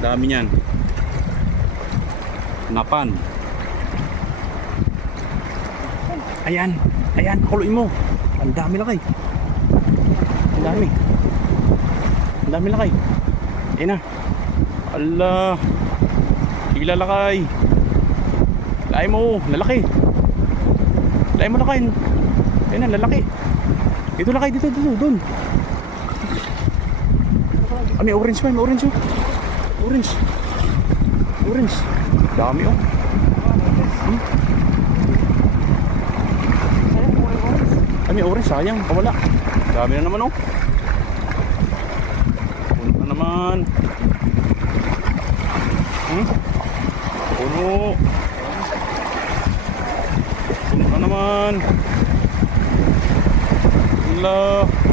Dami niyan. Napan. Ayan. Ayan, kuloy mo. Ang dami lakay. Ang dami. Ang dami lakay. Ayan na. Allah. Sige lalakay. Laay mo. Lalaki. Laay mo lakay. Ayan na, lalaki. Dito lakay, dito, doon. Ah, may orange pa, may orange oh. Orange. Dami oh. Ah, may orange, sayang, kawala. Dami na naman oh. Puno na naman. Puno na naman. Allah.